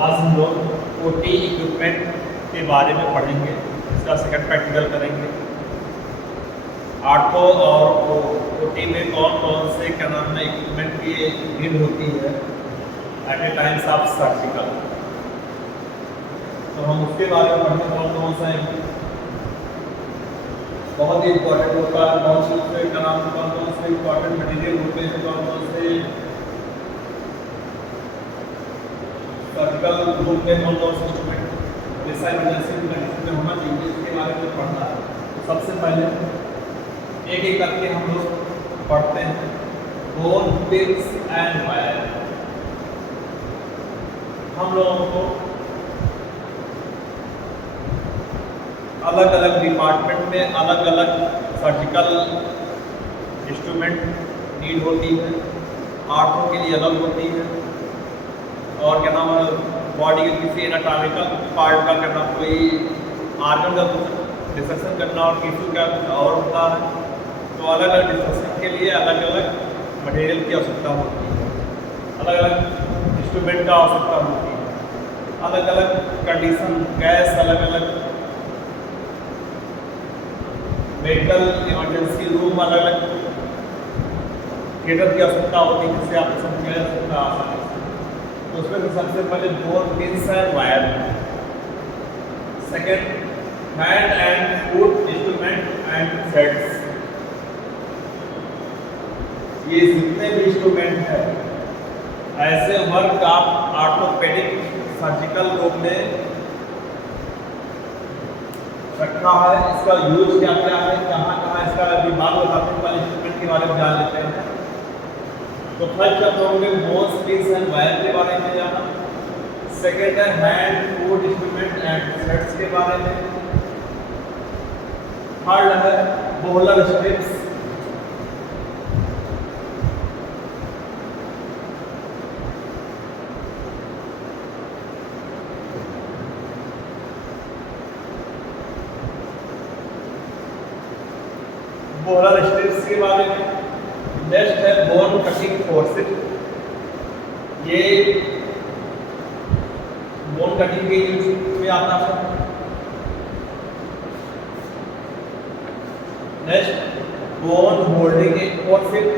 आज हम लोग ओटी इक्विपमेंट के बारे में पढ़ेंगे। इसका सेकंड प्रैक्टिकल करेंगे। आर्थो और ओटी में कौन कौन से क्या नाम है इक्विपमेंट की नीड होती है at a times of surgical, तो हम उसके बारे में पढ़ने कौन कौन सा है बहुत ही इम्पोर्टेंट होता है। कौन से क्या नाम कौन कौन से इम्पोर्टेंट मटेरियल होते हैं, कौन कौन से सर्जिकल रूप में कौन कौन से इंस्ट्रूमेंट जैसा इमरजेंसी कंडीशन में होना चाहिए, इसके बारे में पढ़ना है। तो सबसे पहले एक एक करके हम लोग पढ़ते हैं। Bone pins and wire. हम लोगों को अलग अलग डिपार्टमेंट में अलग अलग सर्जिकल इंस्ट्रूमेंट नीड होती है। आर्थो के लिए अलग होती है और क्या नाम है बॉडी के किसी एनाटॉमिकल पार्ट का करना, कोई आर्गन का कुछ डिस्कशन करना और टिश्यू का कुछ और होता है। तो अलग अलग डिस्कशन के लिए अलग अलग मटेरियल की आवश्यकता होती है, अलग अलग इंस्ट्रूमेंट का आवश्यकता होती है, अलग अलग कंडीशन गैस, अलग अलग मेडिकल इमरजेंसी रूम, अलग अलग थिएटर की आवश्यकता होती है जिससे आप समझ किया जा सकता है आसानी से। तो उसमें से सबसे पहले bone pins and wire, second hand and foot instrument and threads. ये जितने भी इंस्ट्रूमेंट हैं ऐसे वर्क आप ऑर्थोपेडिक सर्जिकल रूम में रखा है। इसका यूज क्या क्या है, कहाँ कहाँ इसका विभाग बताते हैं, पहले इंस्ट्रूमेंट के बारे में जान लेते हैं। तो फर्स्ट हम लोगों ने बोन्स पिन्स एंड वायर के बारे में जाना। सेकेंड है hand foot instrument and threads के बारे में। थर्ड है बोलर स्ट्रिप्स। बोलर स्ट्रिप्स के बारे में। नेक्स्ट है बोन कटिंग फोर्सेस। ये बोन कटिंग के यूज में आता है। Next bone holding forces,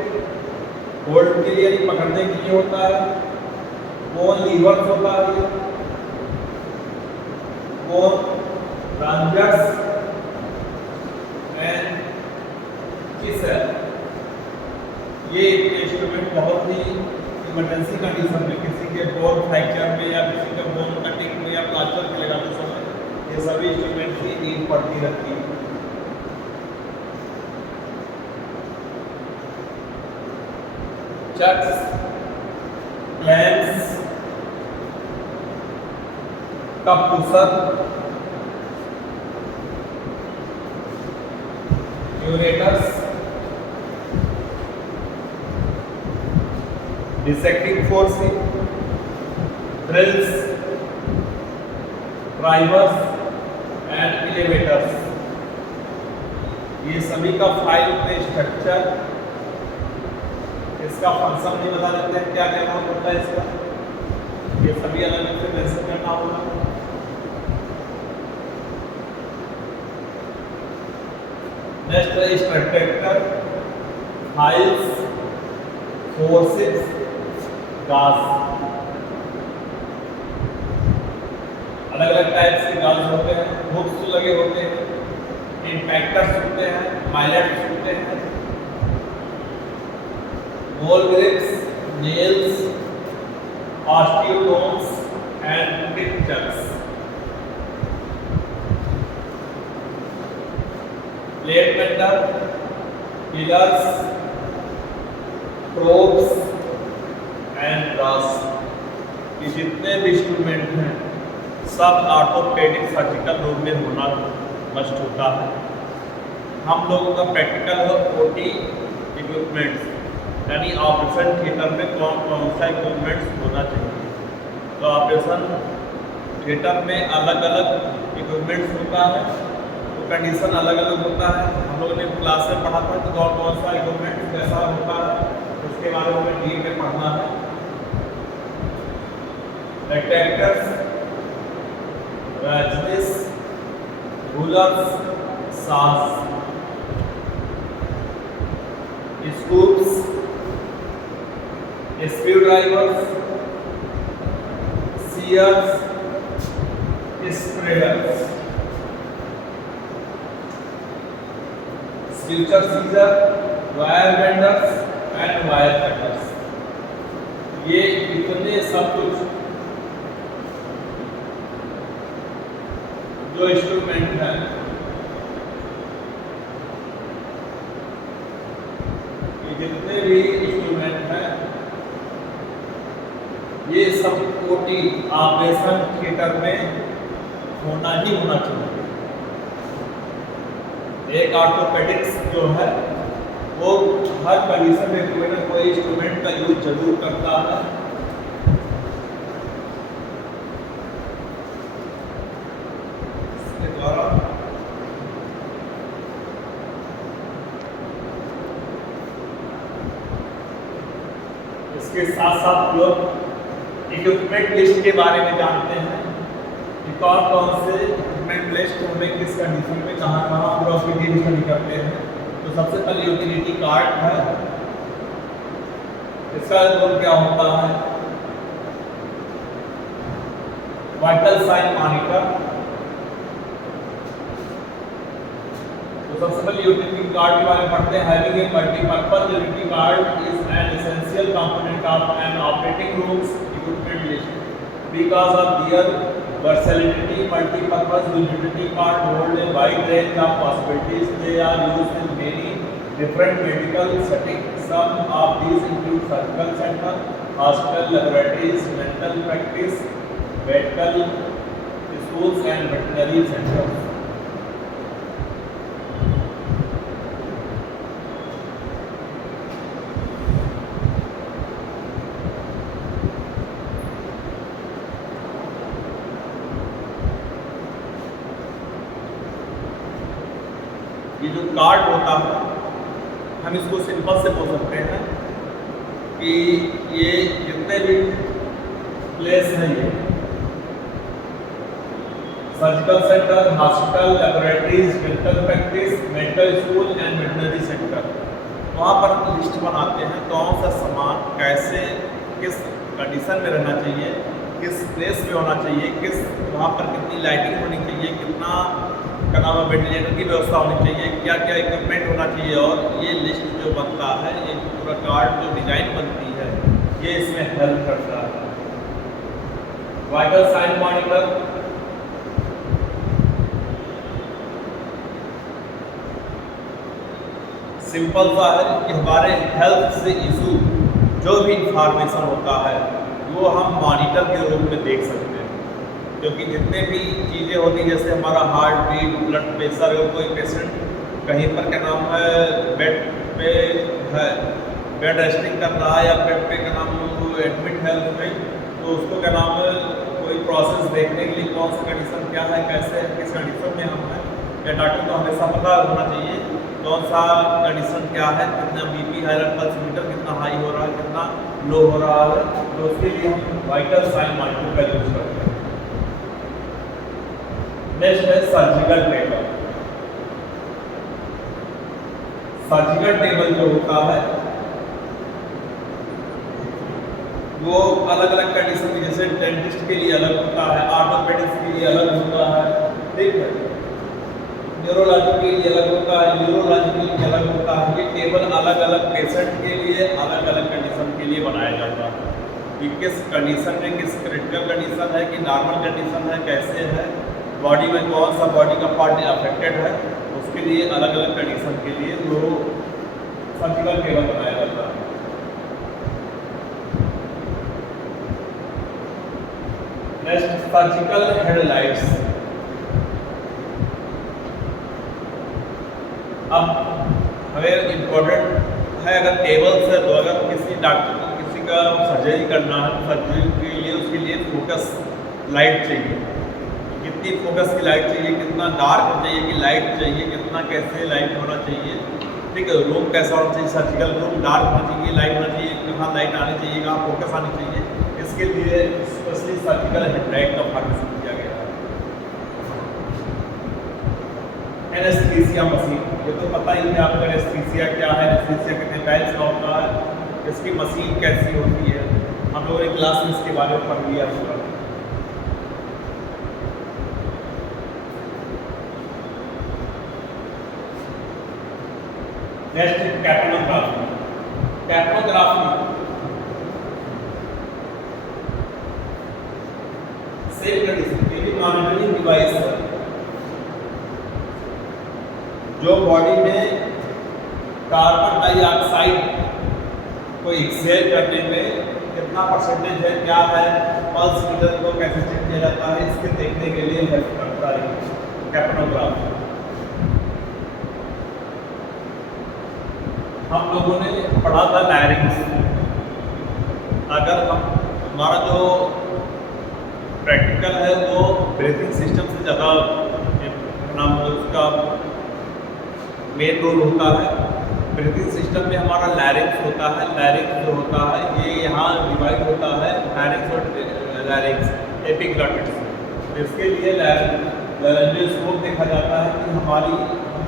hold के लिए पकड़ने के लिए होता है। बोन लीवर्स होता है। Bone plungers and chisel. ये इंस्ट्रूमेंट बहुत ही इमरजेंसी कंडीशन में, किसी के बोन फ्रैक्चर में या किसी के बोन कटिंग में या प्लास्टर में लगाते समय ये सभी इंस्ट्रूमेंट की नीड पड़ती रहती है। Chucks, clamps, cup pusher, ureters, dissecting forceps, drills, drivers and elevators. ये सभी का फाइल में स्ट्रक्चर, इसका फंक्शन नहीं बता देते हैं क्या क्या काम होता है इसका, ये सभी अलग अलग से मेंशन करना होगा। नेक्स्ट है स्ट्रक्चर, फाइल्स, फोर्सेस, गाज। अलग अलग टाइप्स के गाज होते हैं, हुक्स लगे होते हैं, इंपैक्टर्स होते हैं, माइलेट्स होते हैं, ball grips, nails, osteotomes and pictures. Plate mentor, pliers, probes and brass. ये जितने भी इंस्ट्रूमेंट हैं सब ऑर्थोपेडिक सर्जिकल रूम में होना मस्ट होता है। हम लोगों का प्रैक्टिकल है ओटी इक्विपमेंट्स, यानी ऑपरेशन थिएटर में कौन कौन सा इक्विपमेंट्स होना चाहिए। तो ऑपरेशन थिएटर में अलग अलग इक्विपमेंट्स होता है, तो कंडीशन अलग अलग होता है। हम लोगों ने क्लास में पढ़ा था कि कौन कौन सा इक्विपमेंट कैसा होता है, उसके बारे में डीप में पढ़ना है। Retractors, rulers, saws, scoops, screw drivers, shears, spreaders, suture scissor, wire benders and wire cutters. ये इतने सब कुछ जो इंस्ट्रूमेंट है, ये जितने भी इंस्ट्रूमेंट हैं, ये सब ओटी ऑपरेशन थिएटर में होना ही होना चाहिए। एक ऑर्थोपेडिक्स जो है वो हर कंडीशन में कोई ना कोई इंस्ट्रूमेंट का यूज जरूर करता है। इसके द्वारा इसके साथ साथ लोग इक्विपमेंट लिस्ट के बारे में जानते हैं कि कौन कौन से इक्विपमेंट लिस्ट हमें किस कंडीशन में कहाँ कहाँ प्रोसीडिंग स्टडी करते हैं। तो सबसे पहले यूटिलिटी कार्ड है। इसका रोल क्या होता है? Vital sign monitor. तो सबसे पहले यूटिलिटी कार्ड के बारे में पढ़ते हैं। Having a multipurpose utility card is an essential component of an operating rooms equipment list because of their versatility. Multi-purpose utility card hold a wide range of possibilities. They are used in many different medical settings. Some of these include surgical center, hospital, laboratories, mental practice, medical schools and veterinary centers. ये जो card होता है, हम इसको simple से बोल सकते हैं कि ये जितने भी प्लेस हैं, ये surgical centre, hospital, laboratories, medical practice, medical school and veterinary centre, वहाँ पर हम लिस्ट बनाते हैं कौन सा सामान कैसे किस कंडीशन में रहना चाहिए, किस प्लेस पे होना चाहिए, किस वहाँ पर कितनी लाइटिंग होनी चाहिए, कितना का नाम है वेंटिलेटर की व्यवस्था होनी चाहिए, क्या क्या इक्विपमेंट होना चाहिए। और ये लिस्ट जो बनता है, ये पूरा कार्ड जो डिजाइन बनती है, ये इसमें हेल्प करता है। वाइटल साइन मॉनिटर, सिंपल सा है कि हमारे हेल्थ से इशू जो भी इंफॉर्मेशन होता है वो हम मॉनिटर के रूप में देख सकते हैं। क्योंकि जितने भी चीज़ें होती हैं, जैसे हमारा हार्ट बीट, ब्लड प्रेशर, कोई पेशेंट कहीं पर क्या नाम है बेड पे है, बेड रेस्टिंग कर रहा है या बेड पे क्या नाम एडमिट है उसमें, तो उसको क्या नाम है कोई प्रोसेस देखने के लिए कौन सा कंडीशन क्या है, कैसे है, किस कंडीशन में हम हैं, या डॉक्टर को हमेशा पता होना चाहिए कौन सा कंडीशन क्या है, कितना बीपी है, पल्स मीटर कितना हाई हो रहा है, कितना लो हो रहा है। तो उसके लिए हम वाइटल साइन मॉनिटर का यूज करते हैं। नेक्स्ट है सर्जिकल टेबल। सर्जिकल टेबल जो होता है वो अलग अलग कंडीशन में, जैसे डेंटिस्ट के लिए अलग होता है, ऑर्थोपेडिक्स के लिए अलग होता है, ठीक है, न्यूरोलॉजी के लिए अलग होता है, न्यूरोलॉजी के लिए अलग होता है। ये टेबल अलग अलग पेशेंट के लिए अलग अलग कंडीशन के लिए बनाया जाता है कि किस कंडीशन में, किस क्रिटिकल कंडीशन है कि नॉर्मल कंडीशन है, कैसे है, बॉडी में कौन सा बॉडी का पार्ट अफेक्टेड है, उसके लिए अलग अलग कंडीशन के लिए वो सर्जिकल टेबल बनाया जाता है। Next surgical headlights. अब हमें इम्पोर्टेंट है, अगर टेबल से तो अगर किसी डॉक्टर को किसी का सर्जरी करना है, सर्जरी के लिए उसके लिए फोकस लाइट चाहिए, कितनी फोकस की लाइट चाहिए, कितना डार्क चाहिए कि लाइट चाहिए, कितना कैसे लाइट होना चाहिए, ठीक है, रूम कैसा होना चाहिए, सर्जिकल रूम डार्क होना चाहिए, लाइट होना चाहिए, कहाँ लाइट आनी चाहिए, कहाँ फोकस आनी चाहिए, इसके लिए स्पेशली सर्जिकल हेडलाइट का फॉर्मेशन किया गया है। एनेस्थीसिया मशीन, ये तो पता ही है आपको एनेस्थीसिया क्या है, एनेस्थीसिया कितने टाइप्स का होता है, इसकी मशीन कैसी होती है, हम लोगों ने क्लास में इसके बारे में पढ़ लिया पूरा। Next capnography. Capnography cell condition, ये भी मॉनिटरिंग डिवाइस है जो बॉडी में कार्बन डाइऑक्साइड को एक्सहेल करने में कितना परसेंटेज है, क्या है, पल्स मीटर को कैसे चेक किया जाता है, इसके देखने के लिए हेल्प करता है कैप्नोग्राफी। हम लोगों ने पढ़ा था लैरिंग्स। अगर हमारा जो प्रैक्टिकल है वो ब्रीथिंग सिस्टम से ज़्यादा नाम उसका मेन रोल होता है। ब्रीथिंग सिस्टम में हमारा लैरिंग्स होता है। लैरिंग्स जो होता है ये यहाँ डिवाइड होता है लैरिंग्स और लैरिंग्स एपिग्लॉटिस। इसके लिए लैरिंजियोस्कोप देखा जाता है कि हमारी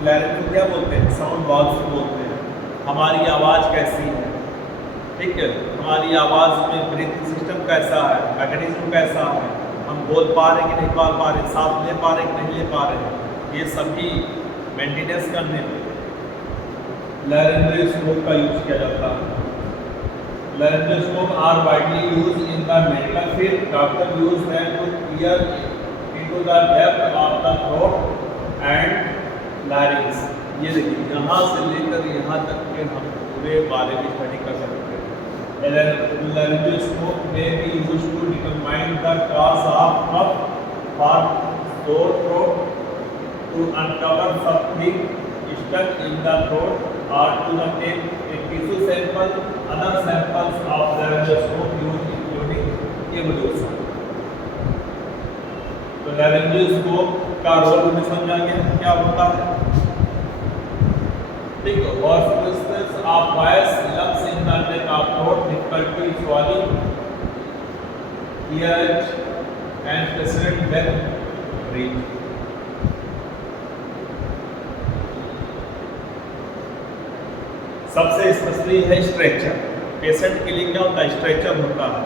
लैरिंग्स को क्या बोलते हैं, साउंड बॉक्स बोलते हैं, हमारी आवाज़ कैसी है, ठीक है, हमारी आवाज़ में ब्रीथिंग सिस्टम कैसा है, मैकेनिज्म कैसा है, हम बोल पा रहे कि नहीं बोल पा रहे, सांस ले पा रहे कि नहीं ले पा रहे, ये सभी मेंटेनेंस करने में लैरिंजियोस्कोप का यूज किया जाता है। Laryngoscope are widely use in the medical field. Doctor use them to hear into the depth of the throat and larynx. ये देखिए यहाँ से लेकर यहाँ तक के हम पूरे बारे में स्टडी कर सकते हैं। लैरिंजियोस्कोप में be use to determine the cause of cough और sore throat, to uncover something stuck in the throat, or to take a tissue sample. Other samples of laryngoscope used including evolution. तो laryngoscope का role हमें समझा गया क्या होता है, ठीक है। Hoarseness of voice, lungs in the neck of throat, difficulty swallowing, earache and persistent when breathe। सबसे स्पेशली है स्ट्रेचर। पेशेंट के लिए क्या होता है, स्ट्रेचर होता है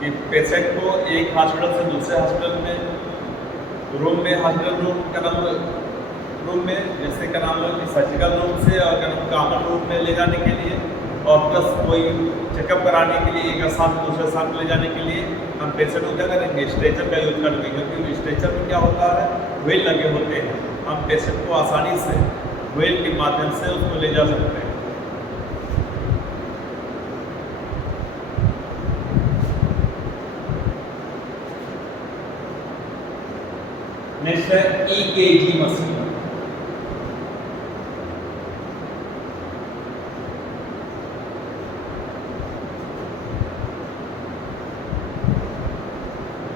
कि पेशेंट को एक हॉस्पिटल से दूसरे हॉस्पिटल में हॉस्पिटल रूम का नाम रूम में जैसे क्या नाम है सर्जिकल रूम से और कॉमन रूम में ले जाने के लिए, और प्लस कोई चेकअप कराने के लिए एक स्थान से दूसरे स्थान में ले जाने के लिए हम पेशेंट को क्या करेंगे, स्ट्रेचर का यूज करेंगे। क्योंकि स्ट्रेचर में क्या होता है, व्हील लगे होते हैं, हम पेशेंट को आसानी से व्हील के माध्यम से उसको ले जा सकते हैं। नेक्स्ट है EKG मशीन।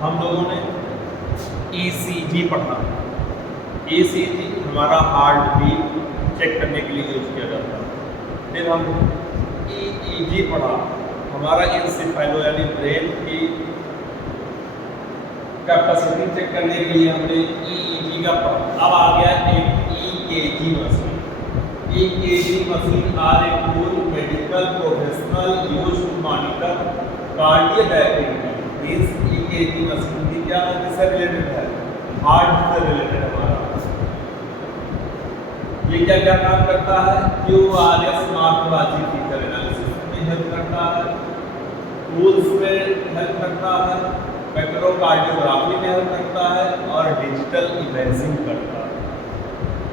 हम लोगों ने ECG पढ़ा। ECG हमारा हार्ट बीट चेक करने के लिए यूज किया जाता है। फिर हम EEG पढ़ा, हमारा इंसेफेलो यानी ब्रेन की कैपेसिटी चेक करने के लिए हमने EEG का पढ़ा। अब आ गया एक EKG machine. EKG machine are a tool medical professional use to monitor cardiac activity. इस EKG मशीन की क्या किससे रिलेटेड है, हार्ट से रिलेटेड हमारा। ये क्या क्या काम करता है, QRS मार्कोलॉजी फीचर एनालिसिस में हेल्प करता है, टूल्स में हेल्प करता है, मेट्रोकार्डियोग्राफी में हेल्प करता है और डिजिटल इमेजिंग करता है।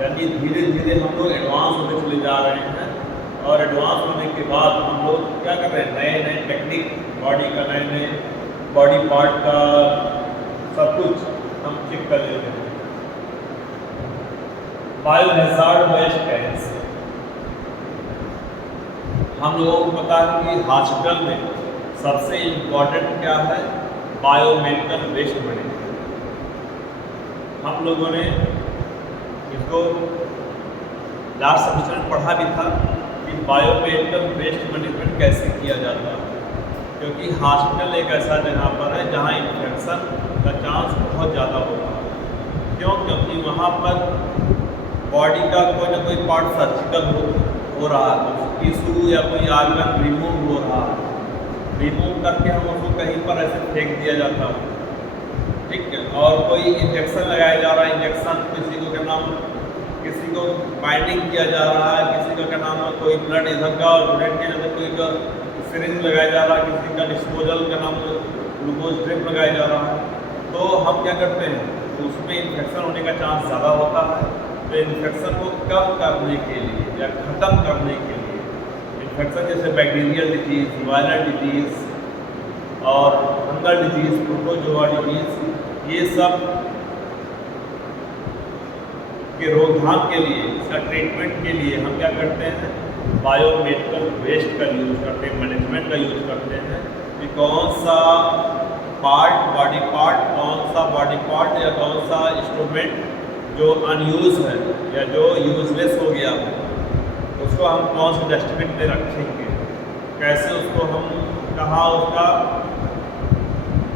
यानी धीरे धीरे हम लोग एडवांस होते चले जा रहे हैं, और एडवांस होने के बाद हम लोग क्या कर रहे हैं, नए नए टेक्निक बॉडी का, नए नए बॉडी पार्ट का सब कुछ हम चेक कर लेते हैं। बायोहैजार्ड वेस्ट कैंसर, हम लोगों को पता है कि हॉस्पिटल में सबसे इम्पोर्टेंट क्या है, बायोमेडिकल वेस्ट मैनेजमेंट। हम लोगों ने इसको लास्ट सेमेस्टर में पढ़ा भी था कि बायोमेडिकल वेस्ट मैनेजमेंट कैसे किया जाता है। क्योंकि हॉस्पिटल एक ऐसा जगह पर है जहाँ इन्फेक्शन का चांस बहुत ज़्यादा होता है। क्यों? क्योंकि वहाँ पर बॉडी का कोई ना कोई पार्ट सर्जिकल हो रहा है, टिश्यू या कोई आर्गन रिमूव हो रहा है, रिमूव करके हम उसको कहीं पर ऐसे फेंक दिया जाता है, ठीक है। और कोई इंजेक्शन लगाया जा रहा है, इंजेक्शन किसी को क्या नाम, किसी को बाइंडिंग किया जा रहा है, किसी का क्या नाम है, कोई ब्लड इधर का डोनेट किया जाता है, कोई का सिरिंज लगाया जा रहा है, किसी का डिस्पोजल का नाम ग्लूकोज ड्रिप लगाया जा रहा है। तो हम क्या करते हैं, तो उसमें इन्फेक्शन होने का चांस ज़्यादा होता है। तो इन्फेक्शन को कम करने के लिए या ख़त्म करने के लिए, इन्फेक्शन जैसे बैक्टीरियल डिजीज़, वायरल डिजीज़ और फंगल डिजीज़, प्रोटोजोआ डिजीज़, ये सब के रोकथाम के लिए, इसका ट्रीटमेंट के लिए हम क्या करते हैं, बायोमेडिकल वेस्ट का यूज़ करते हैं, मैनेजमेंट का यूज़ करते हैं कि कौन सा पार्ट, बॉडी पार्ट, कौन सा बॉडी पार्ट या कौन सा इंस्ट्रूमेंट जो अनयूज है या जो यूजलेस हो गया उसको हम कौन से डस्टबिन में रखेंगे, कैसे उसको हम कहाँ उसका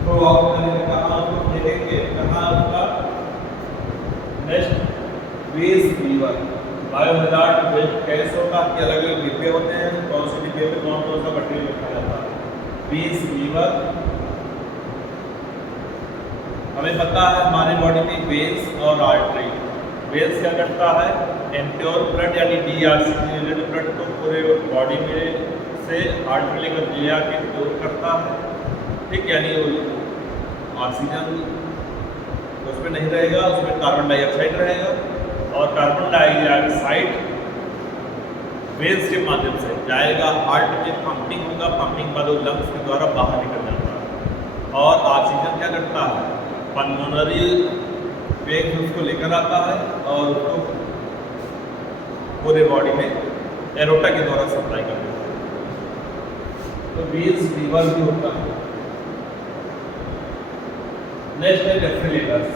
थ्रो आउट करेंगे, कहाँ उसको फेंकेंगे, कहाँ उसका next waste liver, biohazard waste कैसे होता है कि अलग अलग डिब्बे होते हैं, कौन से डिब्बे में कौन कौन सा मटेरियल रखा जाता है। वेस्ट लीवर, हमें पता है हमारी बॉडी में वेन्स और आर्टरी। वेन्स क्या करता है, इम्प्योर ब्लड यानी डीऑक्सीजनेटेड ब्लड को पूरे बॉडी में से हार्ट में लेकर ले आके स्टोर करता है, ठीक, यानी ऑक्सीजन उसमें नहीं रहेगा, उसमें कार्बन डाइऑक्साइड रहेगा, और कार्बन डाइऑक्साइड वेन्स के माध्यम से जाएगा, हार्ट में पंपिंग होगा, पंपिंग बाद वो लंग्स के द्वारा बाहर निकल जाता है। और ऑक्सीजन क्या करता है, पल्मोनरी वेन्स उसको लेकर आता है और उसको पूरे बॉडी में एरोटा के द्वारा सप्लाई कर देता है। तो वेन्स लीवर भी होता है। नेक्स्ट है डेफिलेटर्स।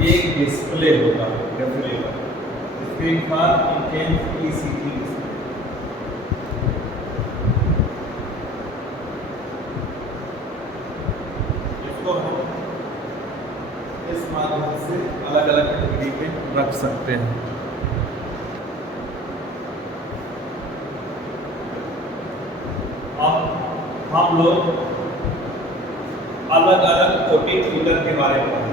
ये एक डिस्प्ले होता है डेफिलेटर, स्क्रीन फॉर इंटेंस ईसीजी। इसको हम इस माध्यम से अलग अलग कैटेगरी पे रख सकते हैं। अब हम लोग अलग अलग ओटी थीटर के बारे में पढ़ें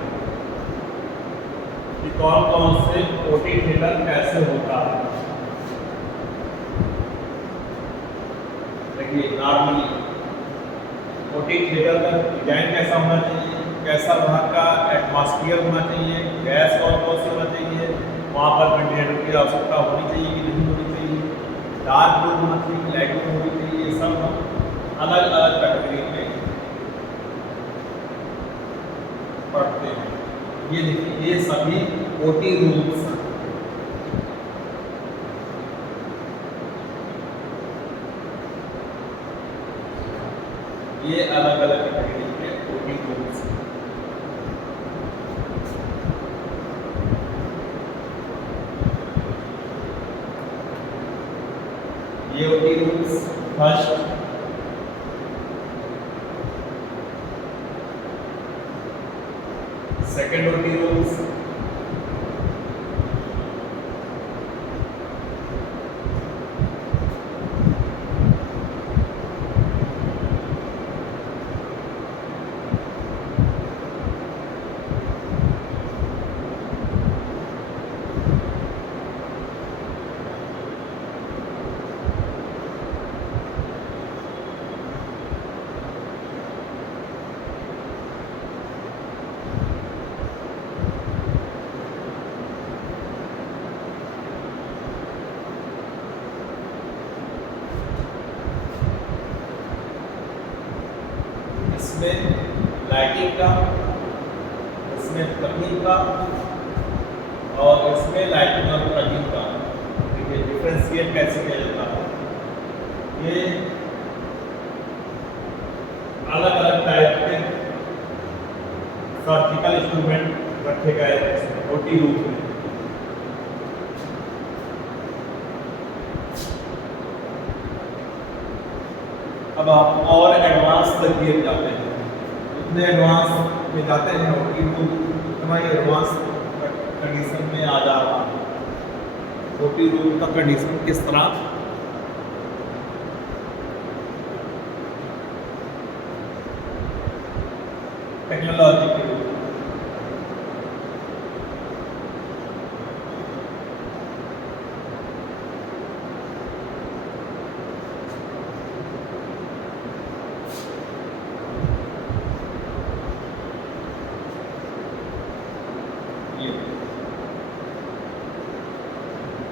कि कौन कौन से ओटी थीटर कैसे होता है। देखिए, नॉर्मली ओटी थीटर का डिजाइन कैसा होना चाहिए, कैसा वहाँ का एटमॉस्फेयर होना चाहिए, गैस कौन कौन सी होना चाहिए, वहाँ पर वेंटिलेटर की आवश्यकता होनी चाहिए कि नहीं होनी चाहिए, डार्क रूम होना चाहिए, लाइट रूम होनी चाहिए, ये सब हम अलग अलग कैटेगरी में पढ़ते हैं। ये देखिए, ये सभी ओटी रूम्स हैं। ये अलग अलग कैटेगरी के ओटी रूम्स हैं। ये OT rooms first, second OT rooms, इसमें लाइटिंग का, इसमें प्लगिंग का और इसमें लाइटिंग और प्लगिंग का देखिए डिफ्रेंशिएट कैसे किया जाता है। ये अलग अलग टाइप के सर्जिकल इंस्ट्रूमेंट रखे गए हैं ओटी रूम में। अब आप और एडवांस तक जाते हैं तो जितने एडवांस में जाते हैं ओटी रूम उतना ही एडवांस कंडीशन में आ जा रहा है। ओटी रूम का कंडीशन किस तरह टेक्नोलॉजी के रूप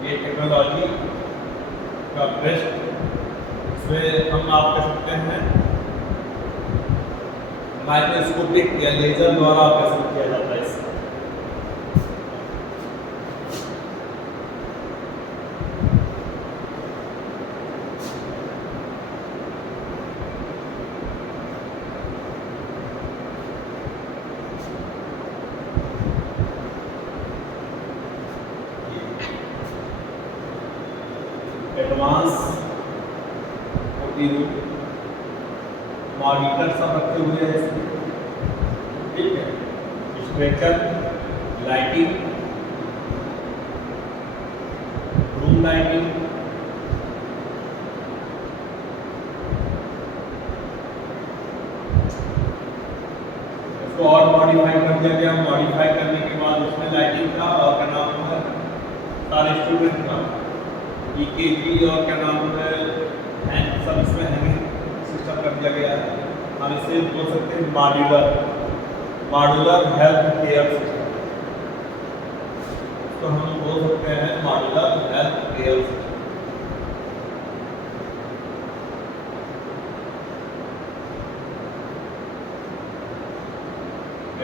ये टेक्नोलॉजी का बेस्ट इसमें हम आप कह सकते हैं माइक्रोस्कोपिक या लेजर द्वारा ऑपरेशन किया जाता है इसका। एडवांस ओटी रूम मॉनिटर सब रखे हुए हैं इसमें, ठीक है। स्ट्रेचर, लाइटिंग, रूम लाइटिंग, इसको और मॉडिफाई कर दिया गया। मॉडिफाई करने के बाद उसमें लाइटिंग का और क्या नाम है सारे इंस्ट्रूमेंट का EKG और क्या नाम है हैंड सब इसमें हैंगिंग सिस्टम कर दिया गया है। हम इसे बोल सकते हैं मॉड्यूलर हेल्थ केयर सिस्टम। तो हम बोल सकते हैं modular health care system.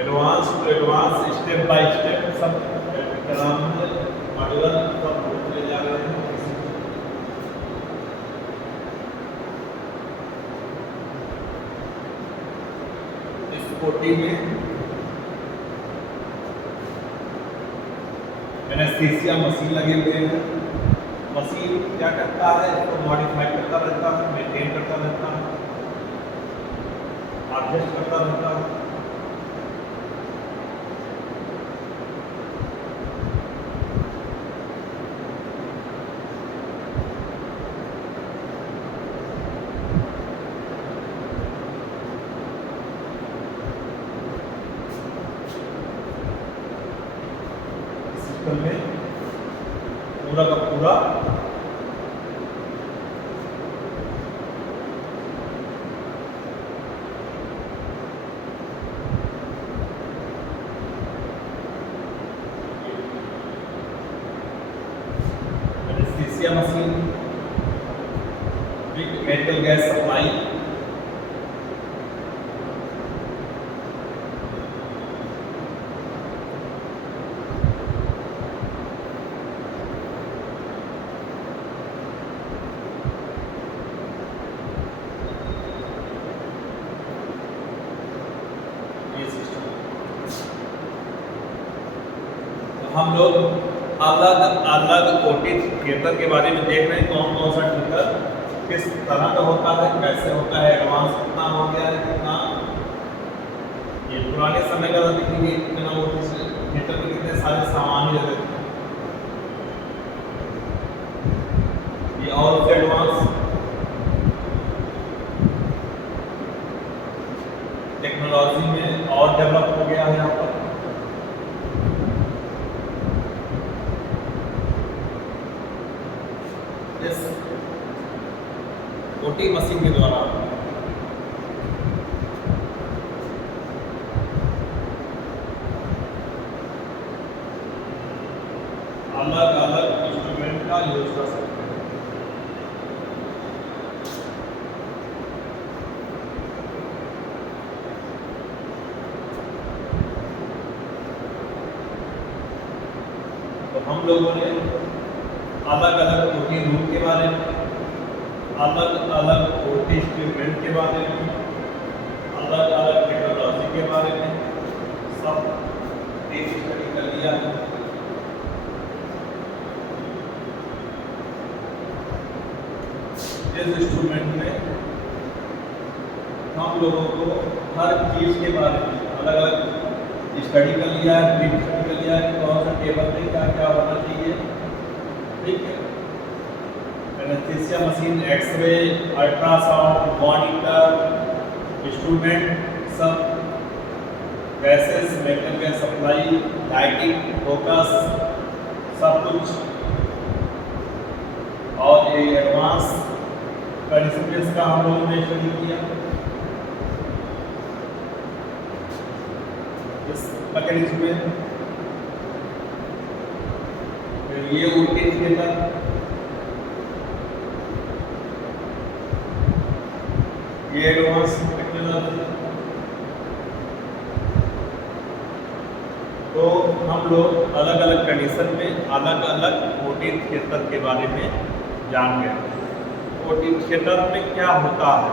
Advance to advance step by step सब क्या नाम है मॉड्यूलर सब चले जा रहे हैं। ओटी में एनेस्थीसिया मशीन लगे हुए हैं। मशीन क्या करता है इसको मॉडिफाई करता रहता है, मेंटेन करता रहता है, एडजस्ट करता रहता है। में पूरा का पूरा anaesthesia machine, medical gas supply, हम लोग अलग अलग ओटी थिएटर के बारे में देख रहे हैं। कौन कौन सा थिएटर किस तरह का होता है, कैसे होता है, एडवांस कितना हो गया है, कितना ये पुराने समय का देखिए कितना ओटी थिएटर में कितने सारे सामान ही रहते थे। ये और एडवांस टेक्नोलॉजी में और डेवलप हो गया है यहाँ पर। ओटी मशीन के द्वारा अलग अलग इंस्ट्रूमेंट का यूज कर सकते हैं। तो हम लोगों ने अलग अलग ओटी रूम के बारे में, अलग अलग ओटी इंस्ट्रूमेंट के बारे में, अलग अलग टेक्नोलॉजी के बारे में सब एक स्टडी कर लिया है। इस इंस्ट्रूमेंट में हम लोगों को हर चीज़ के बारे में अलग अलग स्टडी कर लिया है, ब्रीफ स्टडी कर लिया है कि कौन सा टेबल में क्या क्या होना चाहिए। ठीक है, anaesthesia machine, X ray, ultrasound, monitor, instrument, सब gases, metal gas supply, lighting, focus, सब कुछ। और ये एडवांस कंडीशन का हम लोगों ने स्टडी किया। इस मैकेनिज्म में ये वोल्टेज देता, ये एडवांस टेक्नोलॉजी। तो हम लोग अलग अलग कंडीशन में अलग अलग प्रोटीन क्षेत्र के बारे में जान गए। प्रोटीन क्षेत्र में क्या होता है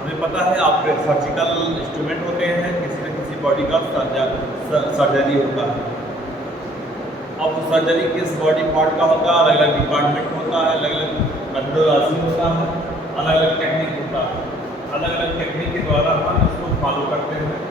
हमें पता है। आपके सर्जिकल इंस्ट्रूमेंट होते हैं, किसी न किसी बॉडी का सर्जरी होता है। अब सर्जरी किस बॉडी पार्ट का होता है, अलग अलग डिपार्टमेंट होता है, अलग अलग मेथोडोलॉजी होता है, अलग अलग टेक्निक होता है। अलग अलग टेक्निक के द्वारा हम इसको फॉलो करते हैं।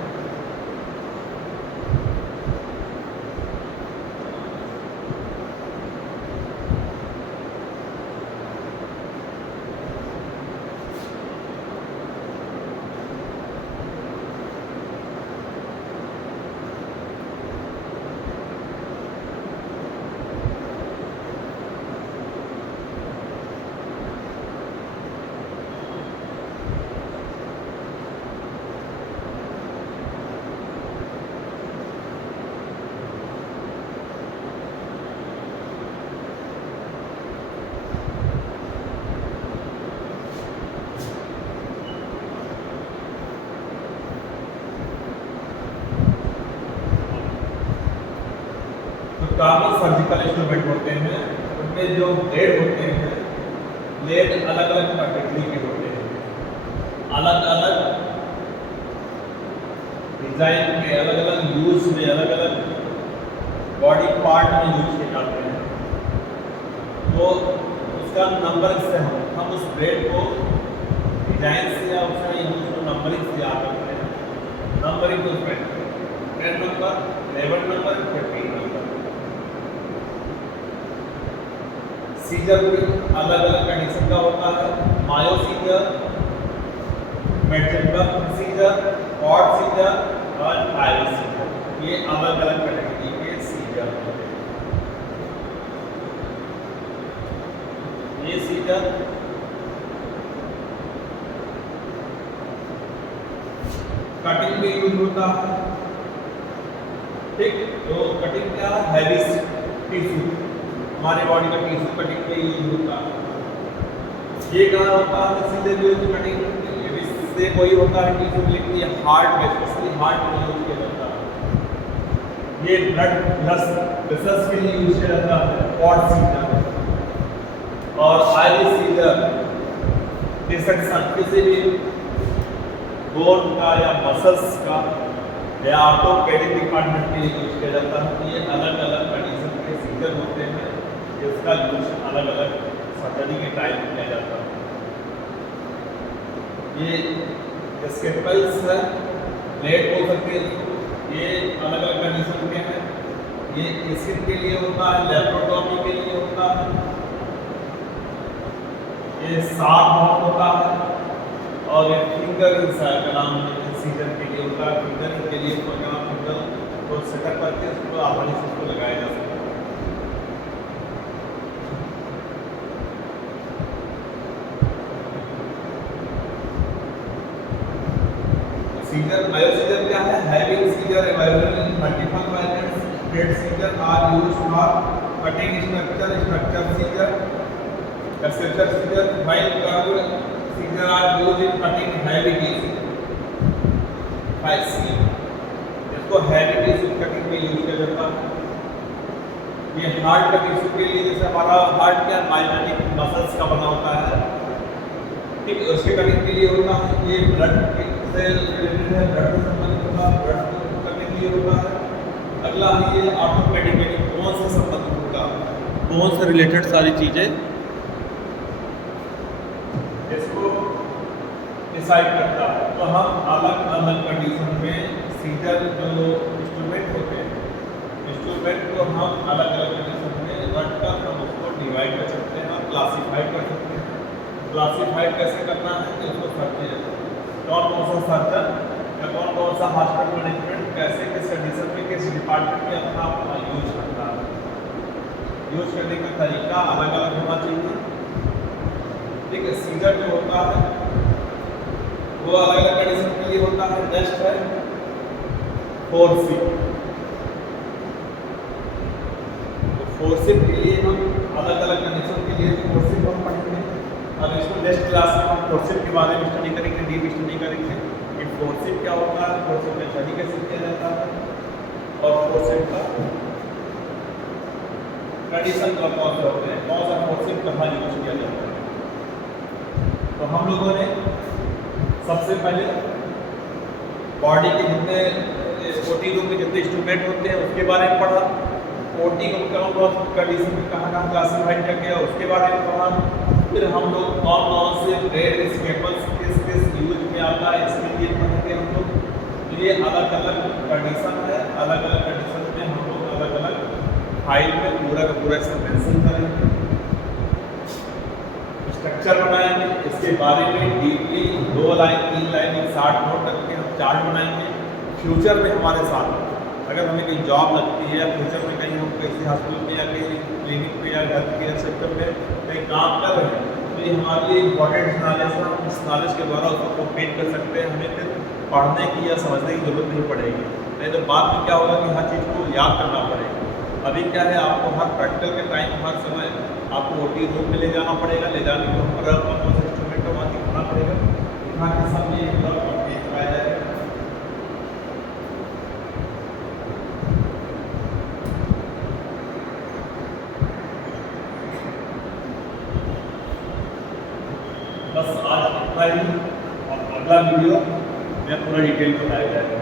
काफी सर्जिकल इंस्ट्रूमेंट होते हैं, उनमें जो ब्लेड होते हैं, ब्लेड अलग अलग कैटेगरी के होते हैं, अलग अलग डिजाइन में, अलग अलग यूज में, अलग अलग बॉडी पार्ट में यूज किए जाते हैं। तो उसका नंबर से हम उस ब्लेड को डिजाइन से या उसका यूज नंबरिंग से याद करते हैं। नंबरिंग उसमें 10 नंबर, 11 नंबर, 15 नंबर। सीजर भी अलग अलग कंडीशन का होता है। Mayo scissor, metal scissor, cord scissor और आयरन सीजर, ये अलग अलग कैटेगरी के सीजर होते हैं। ये सीजर कटिंग में यूज होता है। ठीक, तो कटिंग क्या है, हैवी टिश्यू, हमारे बॉडी का टिश्यू कटिंग के लिए यूज होता है। ये कहाँ होता है, सीधे यूज कटिंग से कोई होता है टिश्यू, लेकिन ये हार्ट में, स्पेशली हार्ट में यूज किया जाता है। ये ब्लड वेसल्स के लिए यूज किया जाता है, कॉर्ड सीजर। और आयरन सीजर डिसेक्शन किसी भी बोन का या मसल्स का या ऑर्थोपेडिक डिपार्टमेंट के लिए यूज किया जाता है। ये अलग अलग कंडीशन के सीजर होते हैं, जिसका यूज अलग अलग सर्जरी के टाइम किया जाता है। ये स्केपल्स है, ब्लेड हो सकते हैं, ये अलग अलग कंडीशन के हैं। ये स्किन के लिए होता है, लेप्रोटॉमी के लिए होता है, ये साफ होता है। और ये फिंगर का नाम सीजर के लिए होता है। फिंगर के लिए फिंगर को सेटअप करके उसको आसानी से उसको लगाया जा सकता है। सीजर, मायो सीजर क्या है, having scissor available in multiple variants. Blade scissor are used for cutting structure scissor, acceptor scissor, while curved scissor are used in cutting heavy tissue. इसको हैवी टिश्यू कटिंग में यूज किया जाता है। ये heart का tissue के लिए, जैसे हमारा हार्ट क्या मायोटिक मसल्स का बना होता है, ठीक, उसके कटिंग के लिए होता है। ये ब्लड से रिलेटेड है, ब्लड से संबंधित होता है, ब्लड को करने के लिए होता है। अगला है ये ऑर्थोपेडिक, यानी बोन से संबंधित होता है, बोन से रिलेटेड सारी चीजें। इसको डिसाइड करता है। तो हम अलग अलग कंडीशन में सीजर जो इंस्ट्रूमेंट होते हैं, इंस्ट्रूमेंट को हम अलग अलग कंडीशन में रख कर हम उसको डिवाइड कर सकते हैं और क्लासीफाई कर सकते हैं। क्लासीफाई कैसे करना है कि उसको सर्जन कौन कौन सा सर्जन या कौन कौन सा हॉस्पिटल मैनेजमेंट कैसे किस कंडीशन में किस डिपार्टमेंट में अपना यूज करता है। यूज करने का तरीका अलग अलग होना चाहिए। ठीक है, सीजर जो होता है वो अलग अलग कंडीशन के लिए होता है। नेक्स्ट है फोर्सिप। तो फोर्सिप के लिए हम अलग अलग कंडीशन के लिए फोर्सिप हम पढ़ेंगे। अब इसको नेक्स्ट क्लास में हम फोर्सिप के बारे में स्टडी करेंगे, डीप स्टडी करेंगे कि फोर्सिप क्या होता है, फोर्सिप में स्टडी कैसे किया जाता है और फोर्सिप का कंडीशन कौन कौन से होते हैं, कौन सा फोर्सिप कहाँ यूज किया जाता है। तो हम लोगों ने सबसे पहले बॉडी के जितने ओटी रूम में जितने इंस्ट्रूमेंट होते हैं उसके बारे में पढ़ा। ओटी को कौन कौन कंडीशन में कहाँ कहाँ क्लासीफाई किया गया उसके बारे में पढ़ा। फिर हम लोग कौन कौन से ब्रेड स्केपल्स किस किस यूज में आता है इसके लिए पढ़ेंगे हम लोग। ये अलग अलग कंडीशन है, अलग अलग कंडीशन में हम लोग अलग अलग फाइल में पूरा का पूरा इसका मेंशन करेंगे, स्ट्रक्चर बनाएंगे, इसके बारे में डीपली 2 लाइन 3 लाइन एक शार्ट नोट करके हम चार्ट बनाएंगे। फ्यूचर में हमारे साथ अगर हमें कहीं जॉब लगती है या फ्यूचर में कहीं हम किसी हॉस्पिटल में या कहीं क्लिनिक पे या हेल्थ केयर सेक्टर में कहीं काम कर रहे हैं तो ये हमारे लिए इंपॉर्टेंट नॉलेज है। हम इस नॉलेज के द्वारा उसको कंप्लीट कर सकते हैं। हमें फिर पढ़ने की या समझने की जरूरत नहीं पड़ेगी। नहीं तो बाद में क्या होगा कि हर चीज़ को याद करना पड़ेगा। अभी क्या है, आपको हर प्रैक्टिकल के टाइम हर समय आपको ओटी रूम में ले जाना पड़ेगा, ले जाने को हमारा कौन कौन सा इंस्ट्रूमेंट वहाँ दिखाना पड़ेगा, दिखा के सब ये कंप्लीट कराया जाएगा। बस आज इतना ही और अगला वीडियो में पूरा डिटेल बताया जाएगा।